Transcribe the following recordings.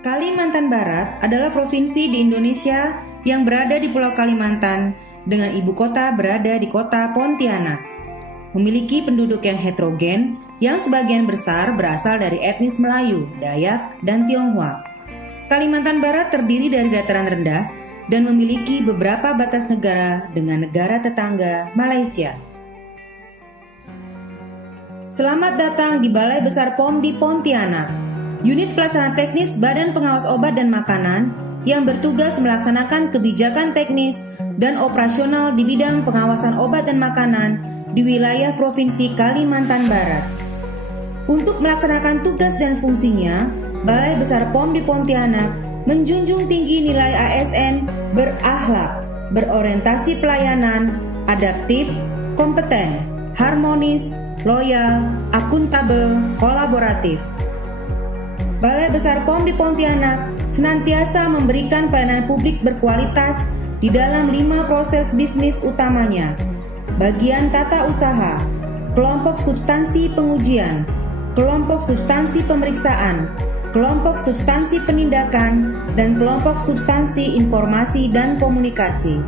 Kalimantan Barat adalah provinsi di Indonesia yang berada di Pulau Kalimantan dengan ibu kota berada di kota Pontianak. Memiliki penduduk yang heterogen yang sebagian besar berasal dari etnis Melayu, Dayak, dan Tionghoa. Kalimantan Barat terdiri dari dataran rendah dan memiliki beberapa batas negara dengan negara tetangga Malaysia. Selamat datang di Balai Besar POM di Pontianak. Unit Pelaksana Teknis Badan Pengawas Obat dan Makanan yang bertugas melaksanakan kebijakan teknis dan operasional di bidang pengawasan obat dan makanan di wilayah Provinsi Kalimantan Barat. Untuk melaksanakan tugas dan fungsinya, Balai Besar POM di Pontianak menjunjung tinggi nilai ASN berakhlak, berorientasi pelayanan, adaptif, kompeten, harmonis, loyal, akuntabel, kolaboratif. Balai Besar POM di Pontianak senantiasa memberikan pelayanan publik berkualitas di dalam 5 proses bisnis utamanya: bagian tata usaha, kelompok substansi pengujian, kelompok substansi pemeriksaan, kelompok substansi penindakan, dan kelompok substansi informasi dan komunikasi.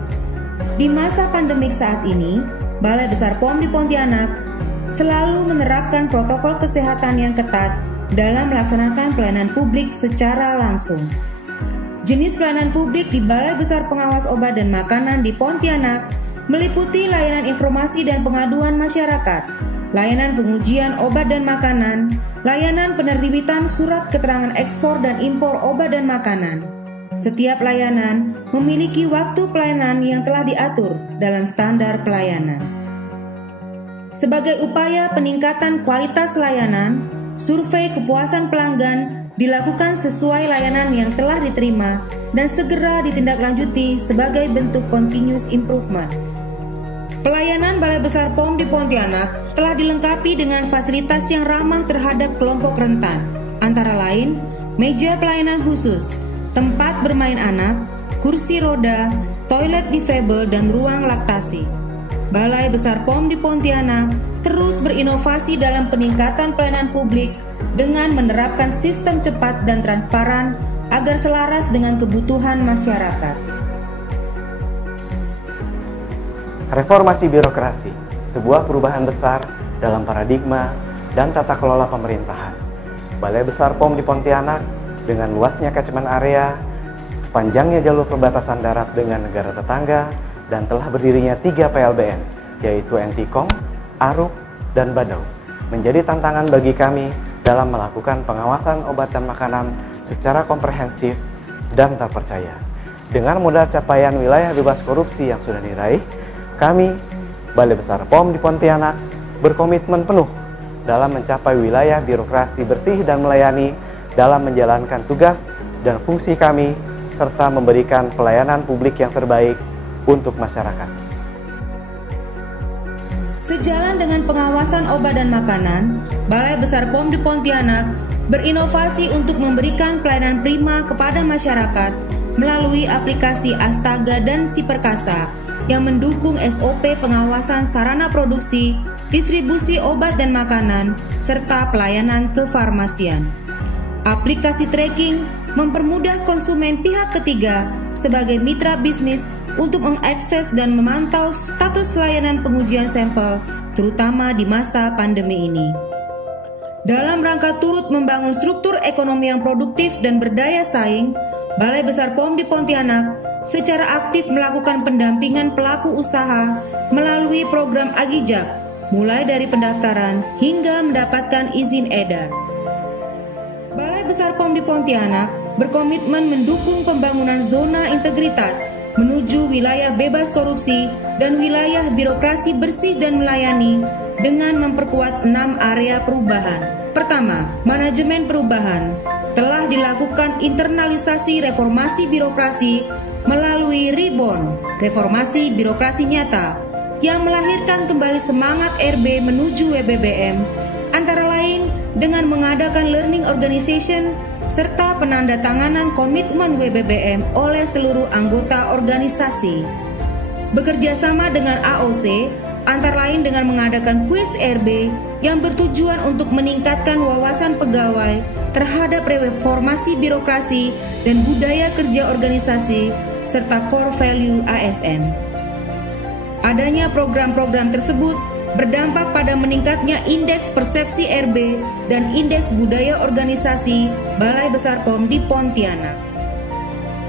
Di masa pandemik saat ini, Balai Besar POM di Pontianak selalu menerapkan protokol kesehatan yang ketat dalam melaksanakan pelayanan publik secara langsung. Jenis pelayanan publik di Balai Besar Pengawas Obat dan Makanan di Pontianak meliputi layanan informasi dan pengaduan masyarakat, layanan pengujian obat dan makanan, layanan penerbitan surat keterangan ekspor dan impor obat dan makanan. Setiap layanan memiliki waktu pelayanan yang telah diatur dalam standar pelayanan. Sebagai upaya peningkatan kualitas layanan, survei kepuasan pelanggan dilakukan sesuai layanan yang telah diterima dan segera ditindaklanjuti sebagai bentuk continuous improvement. Pelayanan Balai Besar POM di Pontianak telah dilengkapi dengan fasilitas yang ramah terhadap kelompok rentan, antara lain meja pelayanan khusus, tempat bermain anak, kursi roda, toilet difabel, dan ruang laktasi. Balai Besar POM di Pontianak terus berinovasi dalam peningkatan pelayanan publik dengan menerapkan sistem cepat dan transparan agar selaras dengan kebutuhan masyarakat. Reformasi birokrasi, sebuah perubahan besar dalam paradigma dan tata kelola pemerintahan. Balai Besar POM di Pontianak dengan luasnya catchment area, panjangnya jalur perbatasan darat dengan negara tetangga, dan telah berdirinya 3 PLBN, yaitu Ntkong, Aruk, dan Badau, menjadi tantangan bagi kami dalam melakukan pengawasan obat dan makanan secara komprehensif dan terpercaya. Dengan modal capaian wilayah bebas korupsi yang sudah diraih, kami, Balai Besar POM di Pontianak, berkomitmen penuh dalam mencapai wilayah birokrasi bersih dan melayani dalam menjalankan tugas dan fungsi kami, serta memberikan pelayanan publik yang terbaik untuk masyarakat. Sejalan dengan pengawasan obat dan makanan, Balai Besar POM di Pontianak berinovasi untuk memberikan pelayanan prima kepada masyarakat melalui aplikasi Astaga dan Si Perkasa yang mendukung SOP pengawasan sarana produksi, distribusi obat dan makanan, serta pelayanan kefarmasian. Aplikasi tracking mempermudah konsumen pihak ketiga sebagai mitra bisnis untuk mengakses dan memantau status layanan pengujian sampel, terutama di masa pandemi ini. Dalam rangka turut membangun struktur ekonomi yang produktif dan berdaya saing, Balai Besar POM di Pontianak secara aktif melakukan pendampingan pelaku usaha melalui program Agijak, mulai dari pendaftaran hingga mendapatkan izin edar. Balai Besar POM di Pontianak berkomitmen mendukung pembangunan zona integritas menuju wilayah bebas korupsi dan wilayah birokrasi bersih dan melayani dengan memperkuat 6 area perubahan. Pertama, manajemen perubahan. Telah dilakukan internalisasi reformasi birokrasi melalui Reborn, reformasi birokrasi nyata, yang melahirkan kembali semangat RB menuju WBBM, antara lain dengan mengadakan learning organization serta penandatanganan komitmen WBBM oleh seluruh anggota organisasi. Bekerja sama dengan AOC antara lain dengan mengadakan kuis RB yang bertujuan untuk meningkatkan wawasan pegawai terhadap reformasi birokrasi dan budaya kerja organisasi serta core value ASN. Adanya program-program tersebut berdampak pada meningkatnya indeks persepsi RB dan indeks budaya organisasi Balai Besar POM di Pontianak.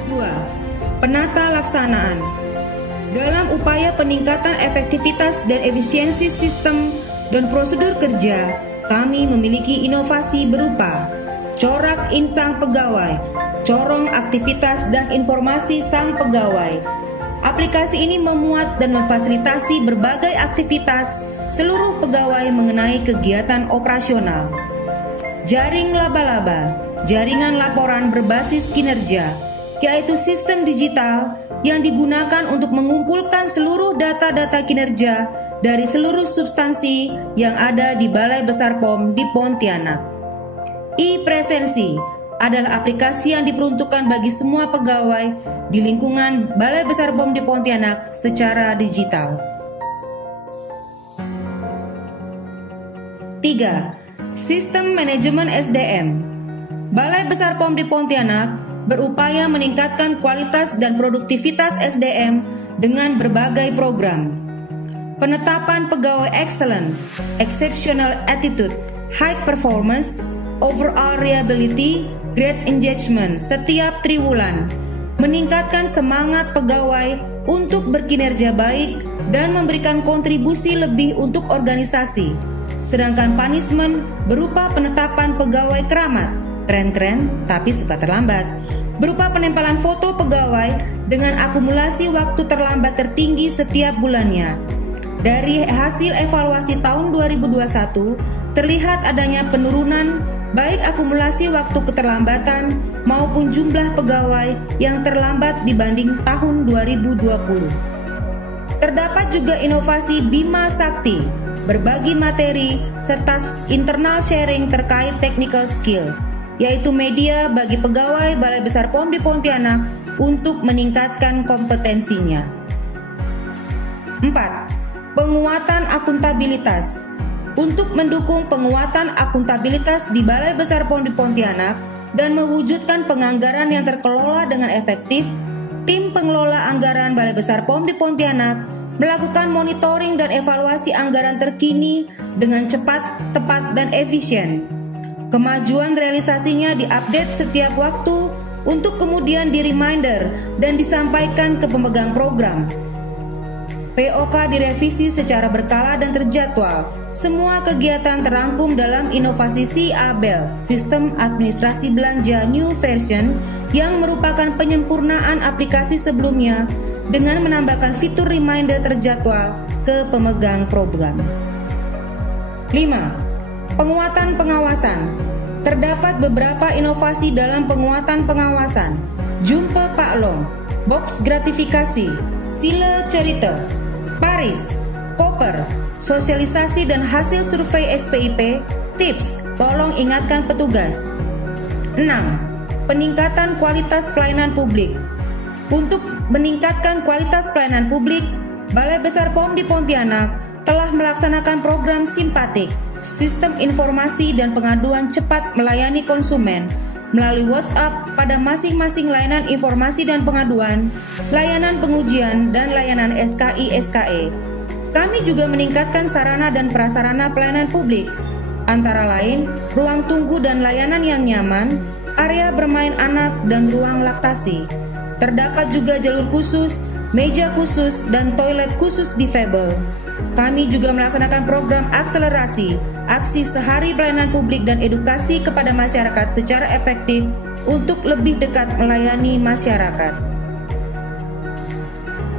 2. Penata laksanaan. Dalam upaya peningkatan efektivitas dan efisiensi sistem dan prosedur kerja, kami memiliki inovasi berupa corak insang pegawai, corong aktivitas dan informasi sang pegawai. Aplikasi ini memuat dan memfasilitasi berbagai aktivitas seluruh pegawai mengenai kegiatan operasional. Jaring laba-laba, jaringan laporan berbasis kinerja, yaitu sistem digital yang digunakan untuk mengumpulkan seluruh data-data kinerja dari seluruh substansi yang ada di Balai Besar POM di Pontianak. E-Presensi adalah aplikasi yang diperuntukkan bagi semua pegawai di lingkungan Balai Besar POM di Pontianak secara digital. 3. Sistem Manajemen SDM. Balai Besar POM di Pontianak berupaya meningkatkan kualitas dan produktivitas SDM dengan berbagai program. Penetapan pegawai excellent, exceptional attitude, high performance, overall reliability, great engagement setiap triwulan, meningkatkan semangat pegawai untuk berkinerja baik dan memberikan kontribusi lebih untuk organisasi. Sedangkan punishment berupa penetapan pegawai keramat, keren-keren tapi suka terlambat, berupa penempelan foto pegawai dengan akumulasi waktu terlambat tertinggi setiap bulannya. Dari hasil evaluasi tahun 2021, terlihat adanya penurunan baik akumulasi waktu keterlambatan maupun jumlah pegawai yang terlambat dibanding tahun 2020. Terdapat juga inovasi Bima Sakti, berbagi materi, serta internal sharing terkait technical skill, yaitu media bagi pegawai Balai Besar POM di Pontianak untuk meningkatkan kompetensinya. 4. Penguatan akuntabilitas. Untuk mendukung penguatan akuntabilitas di Balai Besar POM di Pontianak dan mewujudkan penganggaran yang terkelola dengan efektif, tim pengelola anggaran Balai Besar POM di Pontianak melakukan monitoring dan evaluasi anggaran terkini dengan cepat, tepat, dan efisien. Kemajuan realisasinya diupdate setiap waktu untuk kemudian di-reminder dan disampaikan ke pemegang program. POK direvisi secara berkala dan terjadwal. Semua kegiatan terangkum dalam inovasi CABEL, Sistem Administrasi Belanja New Version, yang merupakan penyempurnaan aplikasi sebelumnya dengan menambahkan fitur reminder terjadwal ke pemegang program. 5. Penguatan pengawasan. Terdapat beberapa inovasi dalam penguatan pengawasan. Jumpe Paklong, box gratifikasi, sila cerita, Paris, koper, sosialisasi dan hasil survei SPIP, tips, tolong ingatkan petugas. 6. Peningkatan kualitas pelayanan publik. Untuk meningkatkan kualitas pelayanan publik, Balai Besar POM di Pontianak telah melaksanakan program Simpatik, sistem informasi dan pengaduan cepat melayani konsumen melalui WhatsApp pada masing-masing layanan informasi dan pengaduan, layanan pengujian, dan layanan SKI/SKE. Kami juga meningkatkan sarana dan prasarana pelayanan publik, antara lain ruang tunggu dan layanan yang nyaman, area bermain anak, dan ruang laktasi. Terdapat juga jalur khusus, meja khusus, dan toilet khusus difabel. Kami juga melaksanakan program akselerasi, aksi sehari pelayanan publik dan edukasi kepada masyarakat secara efektif untuk lebih dekat melayani masyarakat.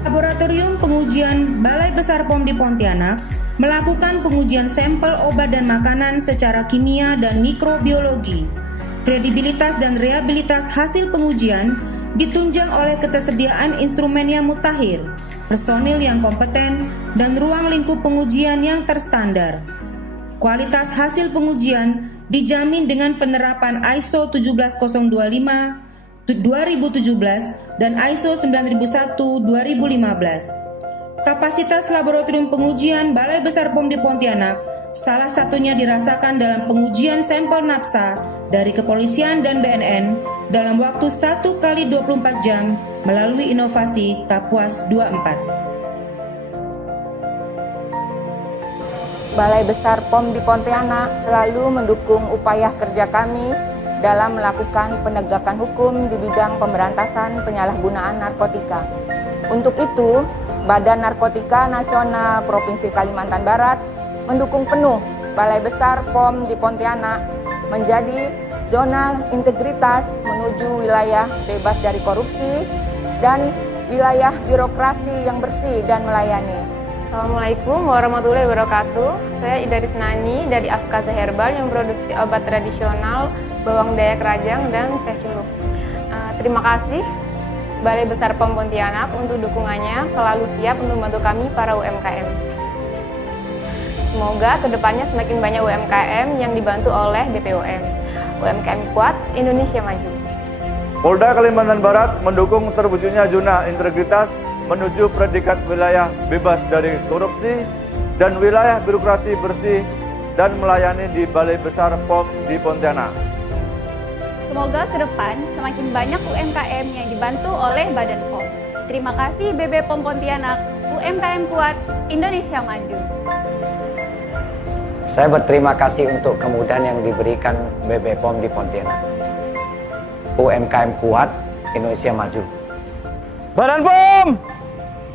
Laboratorium Pengujian Balai Besar POM di Pontianak melakukan pengujian sampel obat dan makanan secara kimia dan mikrobiologi. Kredibilitas dan reliabilitas hasil pengujian ditunjang oleh ketersediaan instrumen yang mutakhir, personil yang kompeten, dan ruang lingkup pengujian yang terstandar. Kualitas hasil pengujian dijamin dengan penerapan ISO 17025 2017 dan ISO 9001 2015. Kapasitas laboratorium pengujian Balai Besar POM di Pontianak salah satunya dirasakan dalam pengujian sampel napsa dari kepolisian dan BNN dalam waktu 1 kali 24 jam melalui inovasi Kapuas 24. Balai Besar POM di Pontianak selalu mendukung upaya kerja kami dalam melakukan penegakan hukum di bidang pemberantasan penyalahgunaan narkotika. Untuk itu, Badan Narkotika Nasional Provinsi Kalimantan Barat mendukung penuh Balai Besar POM di Pontianak menjadi zona integritas menuju wilayah bebas dari korupsi dan wilayah birokrasi yang bersih dan melayani. Assalamualaikum warahmatullahi wabarakatuh. Saya Ida Risnani dari Afkaza Herbal yang produksi obat tradisional bawang dayak rajang dan teh celup. Terima kasih Balai Besar POM Pontianak untuk dukungannya, selalu siap untuk membantu kami para UMKM. Semoga kedepannya semakin banyak UMKM yang dibantu oleh BPOM. UMKM kuat, Indonesia maju. Polda Kalimantan Barat mendukung terwujudnya zona integritas menuju predikat wilayah bebas dari korupsi dan wilayah birokrasi bersih dan melayani di Balai Besar POM di Pontianak. Semoga ke depan semakin banyak UMKM yang dibantu oleh Badan POM. Terima kasih BB POM Pontianak, UMKM kuat, Indonesia maju. Saya berterima kasih untuk kemudahan yang diberikan BB POM di Pontianak. UMKM kuat, Indonesia maju. Badan POM!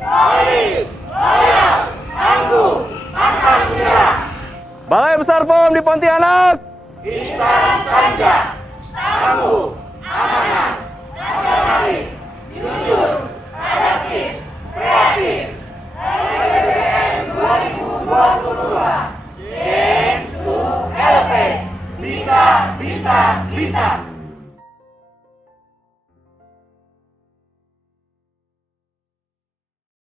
Solid, loyal, tangguh, pantang menyerah. Balai Besar POM di Pontianak! Insan Panja, tangguh, amanah, nasionalis, jujur, adaptif, kreatif. LPBM 2022. Change to elevate. Bisa, bisa, bisa.